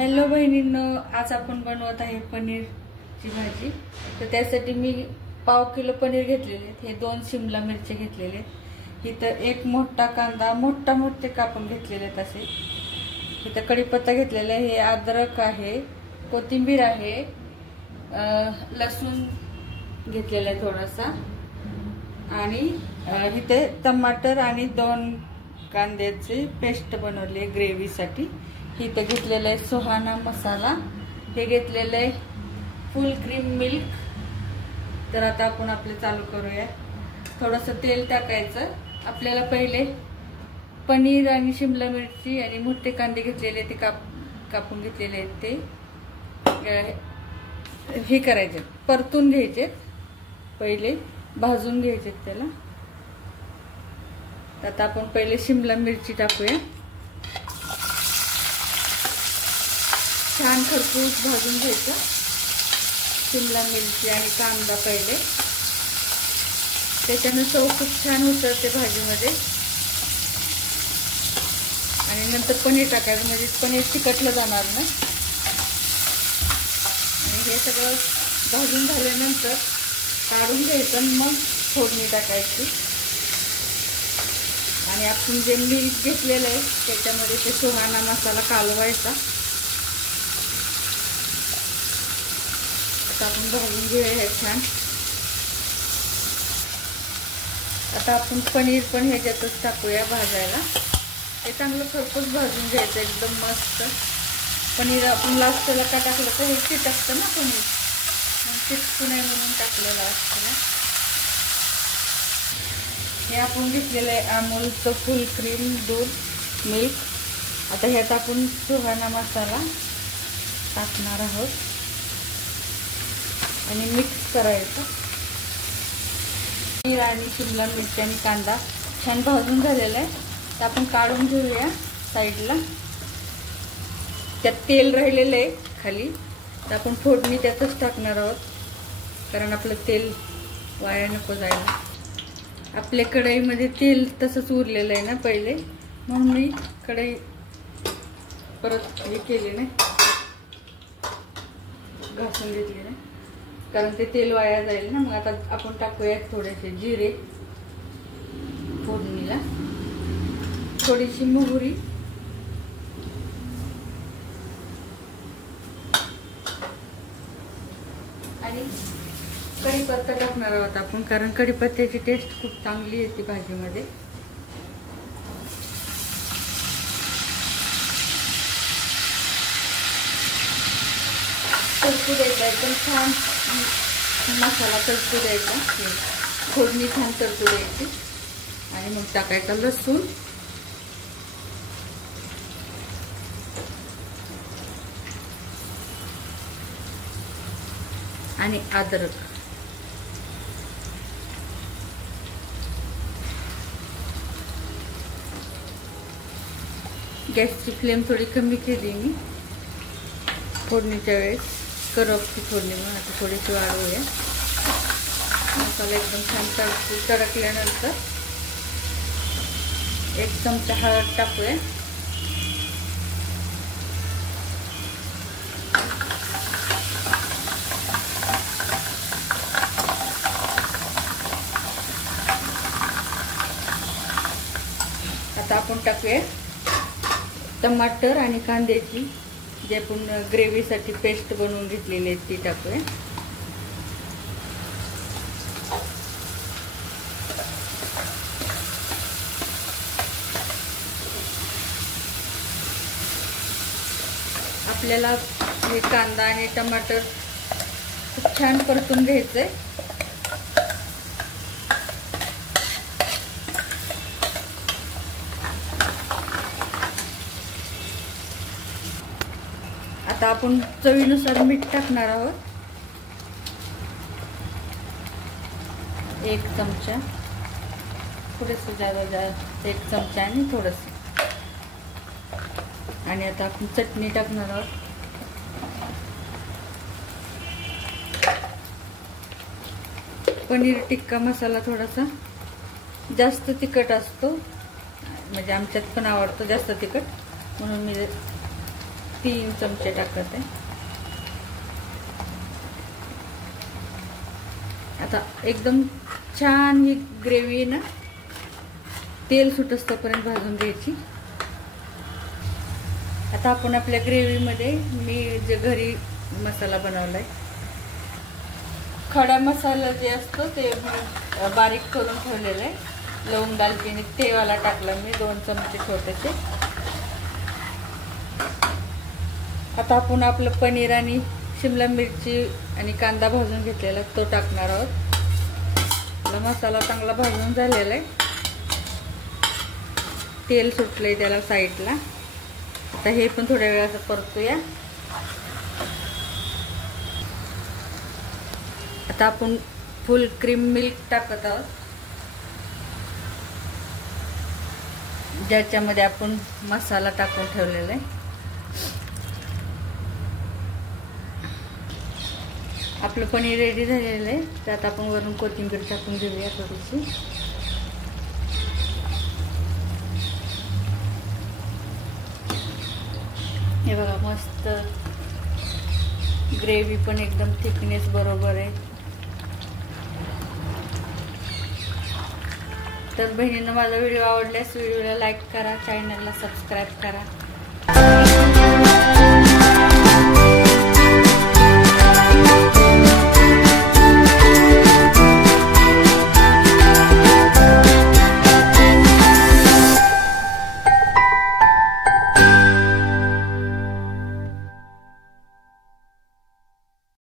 Hello बहिणींनो, आज आपण बनवत आहे पनीरची भाजी। तर त्यासाठी मी पाव किलो पनीर घेतलेले आहेत। हे 2 शिमला मिरची घेतलेले आहेत। इथं एक मोठा कांदा मोठे कापून घेतलेले आहेत। असे इथं कढीपत्ता घेतलेला आहे, हे अद्रक आहे, कोथिंबीर आहे, लसूण घेतलेला आहे थोडासा, आणि इथे टमाटर आणि 2 कांद्याची पेस्ट बनवली ग्रेव्हीसाठी। इथं घेतलेला आहे सुहाना मसाला, हे घेतलेलं आहे फुल क्रीम मिल्क। तर आता आपण आपले चालू करूया। थोडंसं तेल टाकायचं। आपल्याला पहिले पनीर आणि शिमला मिरची आणि मोठे कांदे घेतलेले ते कापून घेतलेले आहेत, ते हे करायचे, परतून घ्यायचे, पहिले भाजून घ्यायचे त्याला। आता आपण पहिले शिमला मिरची टाकूया, छान खरपूस भाजून घ्यायचं शिमला मिरची आणि कांदा पहिले, त्याच्याने चव खूप छान उतरते भाजीमध्ये। आणि नंतर पनीर टाकायचं, म्हणजे पनीर चिकटलं जाणार ना। आणि हे सगळं भाजून झाल्यानंतर काढून घ्यायचं, मग फोडणी टाकायची। आणि आपण जे मिल्क घेतलेलं आहे त्याच्यामध्ये ते सुहाना मसाला कालवायचा। आता आपण भाजून घेऊया हे छान। आता आपण पनीर पण ह्याच्यातच टाकूया भाजायला। हे चांगलं खरपूस भाजून घ्यायचं एकदम मस्त। पनीर आपण लास्टला का टाकलं तर हे चिटकतं ना पनीर, मग चिटकू नये म्हणून टाकलेलं असतं। हे आपण घेतलेलं आहे अमूलचं फुल क्रीम दूध मिल्क। आता ह्यात आपण सुहाना मसाला टाकणार आहोत आणि मिक्स करायचं। पनीर आणि शिमला मिरची आणि कांदा छान भाजून झालेला आहे, तर आपण काढून घेऊया साईडला। त्यात तेल राहिलेलं आहे खाली, तर आपण फोडणी त्यातच टाकणार आहोत, कारण आपलं तेल वाया नको जायला। आपल्या कढईमध्ये तेल तसंच उरलेलं आहे ना पहिले, म्हणून मी कढई परत हे केले नाही, घासून घेतले नाही, कारण ते तेल वाया जाईल ना। मग आता आपण टाकूया थोडेसे जिरे फोडणीला, थोडीशी मोहरी, आणि कढीपत्ता टाकणार आहोत आपण, कारण कढीपत्त्याची टेस्ट खूप चांगली येते भाजीमध्ये। तळपू द्यायचा एकदम छान मसाला, तळपू द्यायचा, फोडणी छान तळपू द्यायची। आणि मग टाकायचा लसूण, आणि अद्रक। गॅसची फ्लेम थोडी कमी केली मी फोडणीच्या वेळेस, करपची फोडणी म्हणून। आता थोडीशी वाढवूया। मसाला एकदम छान तडकल्यानंतर 1 चमचा हळद टाकूया, आता आपण टाकूया टमाटर आणि कांद्याची जे आपण ग्रेव्हीसाठी पेस्ट बनवून घेतलेली आहे ती टाकूया। आपल्याला हे कांदा आणि टमाटर खूप छान परतून घ्यायचंय। आता आपण चवीनुसार मीठ टाकणार आहोत, 1 चमचा, थोडंसं जास्त 1 चमचा आणि थोडंसं। आणि आता आपण चटणी टाकणार आहोत, पनीर टिक्का मसाला थोडासा जास्त तिखट असतो, म्हणजे आमच्यात पण आवडतो जास्त तिखट, म्हणून मी 3 चमचे टाकत आहे. आता एकदम छान ही ग्रेव्ही ना तेल सुटस्तोपर्यंत भाजून घ्यायची. आता आपण आपल्या ग्रेव्हीमध्ये मी जे घरी मसाला बनवलाय, खडा मसाला जे असतो ते बारीक करून ठेवलेला आहे. लवंग दालचिनी ते वाला टाकला मी 2 चमचे छोटेसे. आता आपण आपलं पनीर आणि शिमला मिरची आणि कांदा भाजून घेतलेला तो टाकणार आहोत. मसाला चांगला भाजून झालेला आहे, तेल सुटलंय त्याला साईडला. आता हे पण थोड्या वेळात परतूया. आता आपण फुल क्रीम मिल्क टाकत आहोत, ज्याच्यामध्ये आपण मसाला टाकून ठेवलेला आहे. आपलं पनीर रेडी झालेलं आहे. त्यात आपण वरून कोथिंबीर टाकून घेऊया थोडीशी. हे बघा मस्त ग्रेव्ही पण एकदम थिकनेस बरोबर आहे. तर बहिणींनो, माझा व्हिडिओ आवडल्यास व्हिडिओला लाईक करा, चॅनलला सबस्क्राईब करा.